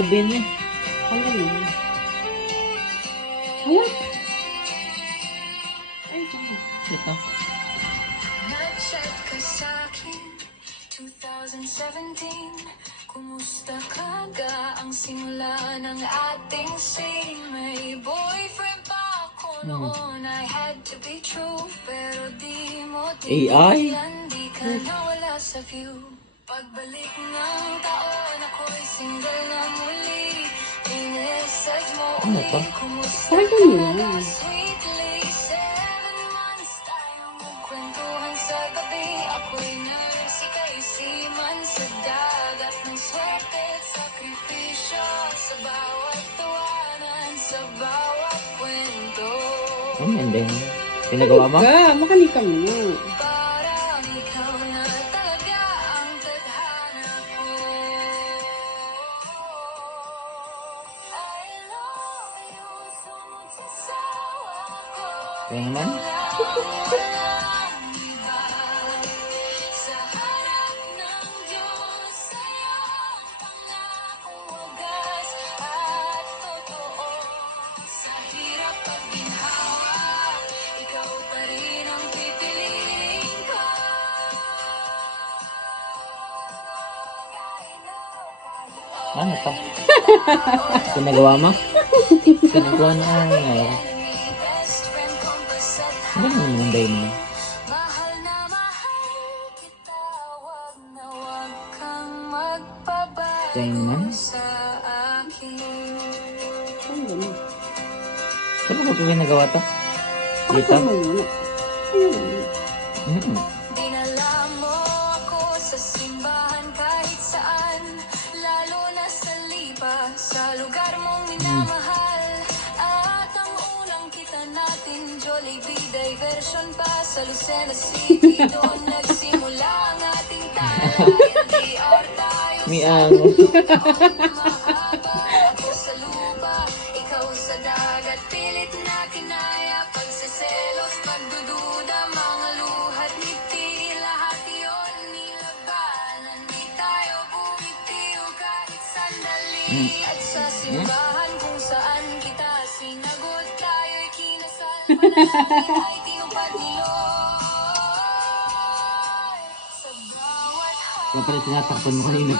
Bin eh. Ang galing. Awa. Ay, sana. Ito. Nag-chat ka sa'kin 2017. Kumusta ka ga ang simula ng ating scene? May boyfriend pa ako noon. I had to be true, pero di mo AI? di ka nawala sa view. Pagbalik ng taon, ako'y single na muli. I-message mo Ano pa? kumusta Parang ka ganyan. na sweetly. 7 months tayong magkwentuhan sa gabi. Ako'y nurse, ika'y seaman sa dagat ng swerte at sakripisyo. Sa bawat tawanan, sa bawat kwento. And then, pinagawa mo? Makanig ka muna. Parang ikaw na talaga ang tadhana ko. I love you, sumunod sa sawa ko. Kaya naman? Walang iba. Sa harap ng Diyos, sa'yo ang pangakong wagas at totoo. Sa hirap at ginhawa, ikaw pa rin ang pipiliin ko. Ano pa? Pinagawa mo? Pinagawa na ay. Best friend, compass at Ano yung munday mo? mahal na mahal kita. Wag na wag kang magbabago Kaya naman? sa akin. Ang galing. Saan mo ko ginagawa to? Dito? Ako muna. Ayun. Dinala mo ako sa simbahan kahit saan, lalo na sa lipa, sa lugar mong minamahal. At ang unang kita natin, Jollibee diversion pa sa Lucena City. Doon nagsimula ang ating talayan. DR tayo Miang. mahaba. Ako sa lupa, ikaw sa dagat. Pilit na kinaya, pagsiselos, pagdududa, mga luhat, ngiti, lahat yun nilabanan. Di tayo bumitiw kahit sandali. At sa simbahan kung saan kita sinagot, tayo'y kinasal. Manalangin ay tinupad ni Lord. Sa bawat Kaya pala tinatakpan mo kanina.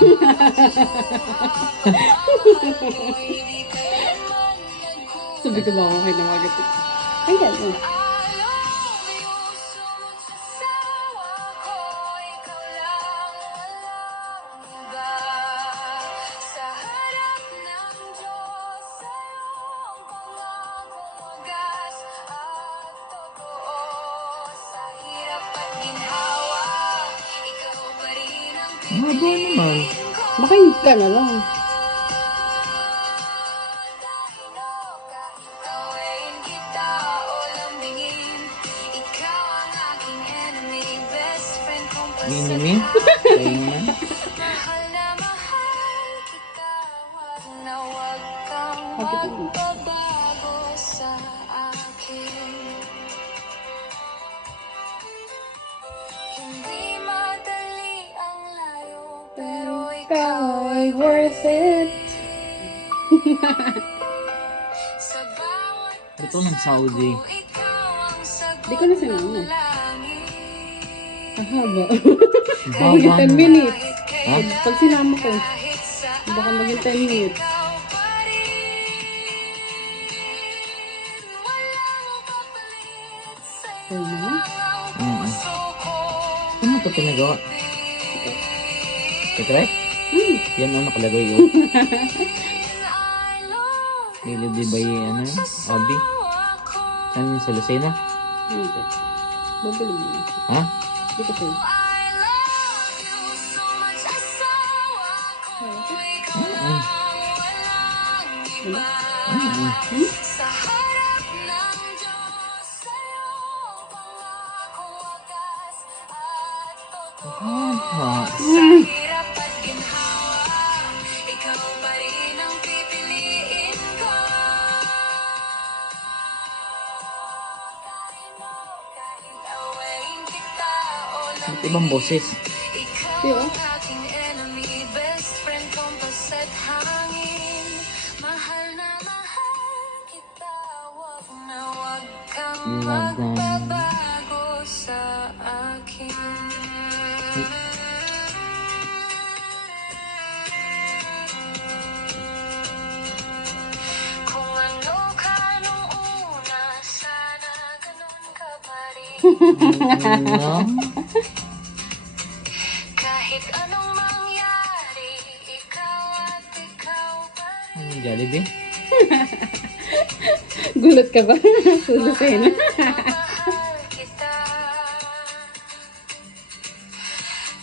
Sabi ko ba ako kayo namagat. Ang galing. Haba naman. Makinig ka na lang. Minimi? Kaya naman? Mahal na mahal kita, wag na wag kang Bakit yun? magbabago sa akin. Hindi madali ang layo, pero ikaw ay worth it. sa bawat Ito ng Saudi. ikaw ang sagot. Di ko na sinama. Ang haba. Baba Maging 10 naman. minutes. Ha? Pag sinama ko, baka maging 10 minutes. Ayun naman. Ano ito pinagawa? Ito right? Yan ang nakalagay yun. Nilibdi ba yung ano yun? Abi? Saan yun sa Lucena? Hindi. Bubili mo na. Ha? Hindi ko sa'yo. Sa harap ng Diyos, sa'yo pangako wagas at totoo. Sa hirap at ginhawa, ikaw pa rin ang pipiliin ko. Kahit awayin kita o Ba't ibang boses? ikaw Di ba? ang aking enemy, best friend, compass at hangin. magbabago sa akin. Kung ano ka nung una, sana ganun ka pa rin. Ano? Kahit anong mangyari, ikaw at ikaw pa rin. Jollibee? Gulot ka ba? Sulusena. Mahal kita.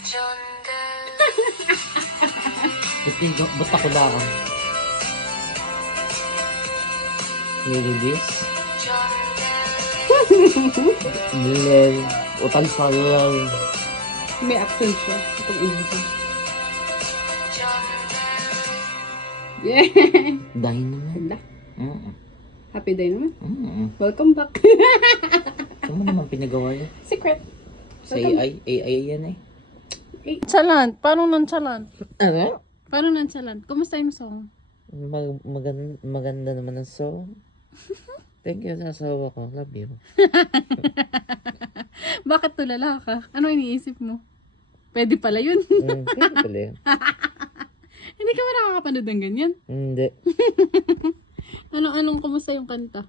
John Del. Ba't ako lang? Nilibis? John Del. Nilil. Utang salal. May accent siya. Itong English. John Del. Yeah. Dahil naman. Ganda. Mm-mm. Happy day naman. Mm-mm. Welcome back. Saan mo naman pinagawa yun? Secret. Sa AI? AI yan eh. Nonchalant. Paano nonchalant? Ano? Paano nonchalant? Kumusta yung song? Maganda naman ang song. Thank you sa asawa ko. Love you. Bakit tulala ka? Ano iniisip mo? Pwede pala yun. Pwede pala yun. Hindi ka ba nakakapanood ng ganyan? Hindi. Anong kumusta yung kanta?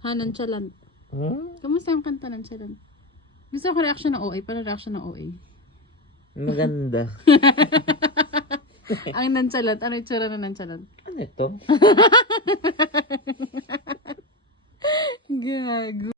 Nonchalant. Hmm? Kumusta yung kanta nonchalant? Gusto ko reaction ng OA. Paano reaction ng OA? Maganda. Ang nonchalant. Ano yung tsura ng nonchalant? Ano ito? Gago.